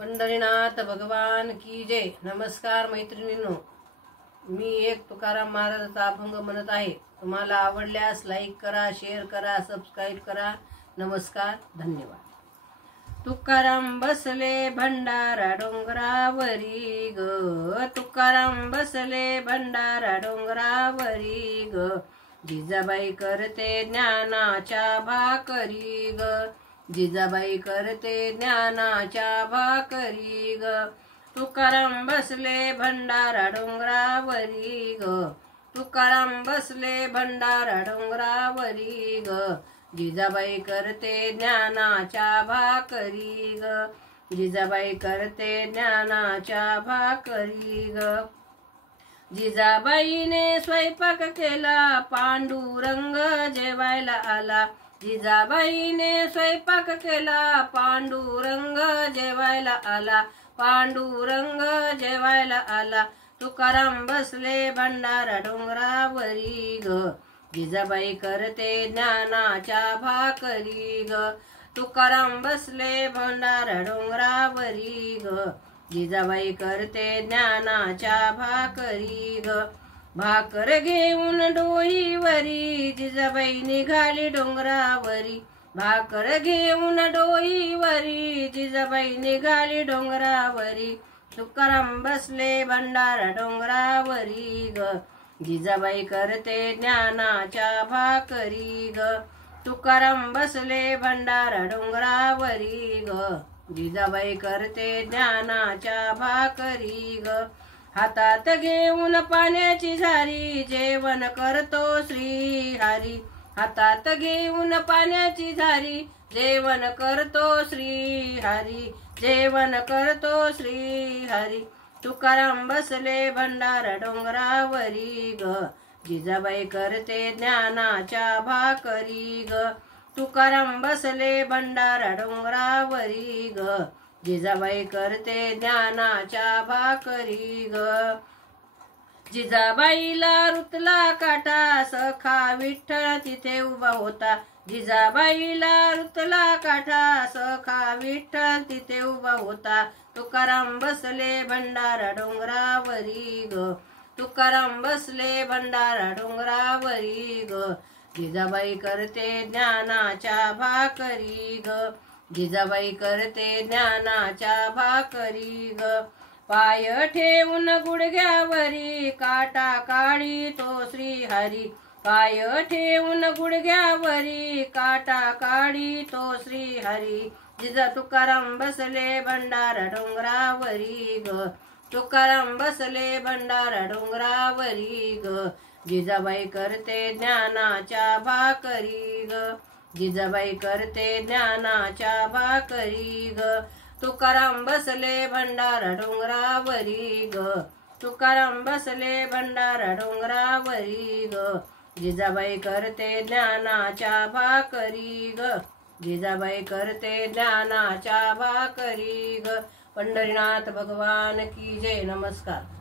पंढरीनाथ भगवान की जय। नमस्कार मैत्रिणींनो, मी एक तुकाराम महाराजांचा अभंग म्हणत आहे। तुम्हाला आवडल्यास लाईक करा, शेअर करा, सबस्क्राइब करा। नमस्कार, धन्यवाद। तुकाराम बसले भंडारा डोंगरावरी ग, तुकाराम बसले भंडारा डोंगरावरी ग, जिजाबाई करते ज्ञानाच्या भाकरी ग, जिजाबाई करते ज्ञानाच्या भाकरी ग, तुकाराम बसले भंडारा डोंगरावरी ग, तुकाराम बसले भंडारा डोंगरावरी ग, जिजाबाई करते ज्ञानाच्या भाकरी ग, जिजाबाई करते ज्ञानाच्या भाकरी ग, जिजाबाईने स्वयंपाक केला, पांडुरंग जेवायला आला, जिजाबाईने स्वयंपाक केला, पांडुरंग जेवायला आला, पांडुरंग जेवायला आला, तुकाराम बसले भंडारा डोंगरावरी ग, जिजाबाई करते ज्ञानाच्या भाकरी ग, तुकाराम बसले भंडारा डोंगरावरी ग, जिजाबाई करते ज्ञानाच्या भाकरी ग, भाकर घेऊन डोईवरी जिजाबाई निघाली डोंगरावरी, भाकर घेऊन डोईवरी जिजाबाई निघाली डोंगरावरी, तुकाराम बसले भंडारा डोंगरावरी ग, जिजाबाई करते ज्ञानाच्या भाकरी ग, तुकाराम बसले भंडारा डोंगरावरी ग, जिजाबाई करते ज्ञानाच्या भाकरी ग, हातात घेऊन पाण्याची झारी जेवण करतो श्री हरी, हातात घेऊन पाण्याची झारी जेवण करतो श्री हरी, जेवण करतो श्री हरी, तुकाराम बसले भंडारा डोंगरावरी ग, जिजाबाई करते ज्ञानाच्या भाकरी ग, तुकाराम बसले भंडारा डोंगरावरी ग, जिजाबाई करते ज्ञानाच्या भाकरी ग, जिजाबाईला रुतला काटा सखा विठ्ठल तिथे उभा होता, जिजाबाईला रुतला काटा सखा विठ्ठल तिथे उभा होता, तुकाराम बसले भंडारा डोंगरावरी ग, तुकाराम बसले भंडारा डोंगरावरी ग, जिजाबाई करते ज्ञानाच्या भाकरी ग, जिजाबाई करते ज्ञानाच्या भाकरी ग, पाय ठेवून गुडघ्यावरी काटा काढी तो श्री हरी, पाय ठेवून गुडघ्यावरी काटा काढी तो श्री हरी, जिजा तुकाराम बसले भंडारा डोंगरावरी ग, तुकाराम बसले भंडारा डोंगरावरी ग, जिजाबाई करते ज्ञानाच्या भाकरी ग, जिजाबाई करते ज्ञानाच्या भाकरी ग, तुकाराम बसले भंडारा डोंगरावरी ग, तुकाराम बसले भंडारा डोंगरावरी ग, जिजाबाई करते ज्ञानाच्या भाकरी ग, जिजाबाई करते ज्ञानाच्या भाकरी ग। पंढरीनाथ भगवान की जय। नमस्कार।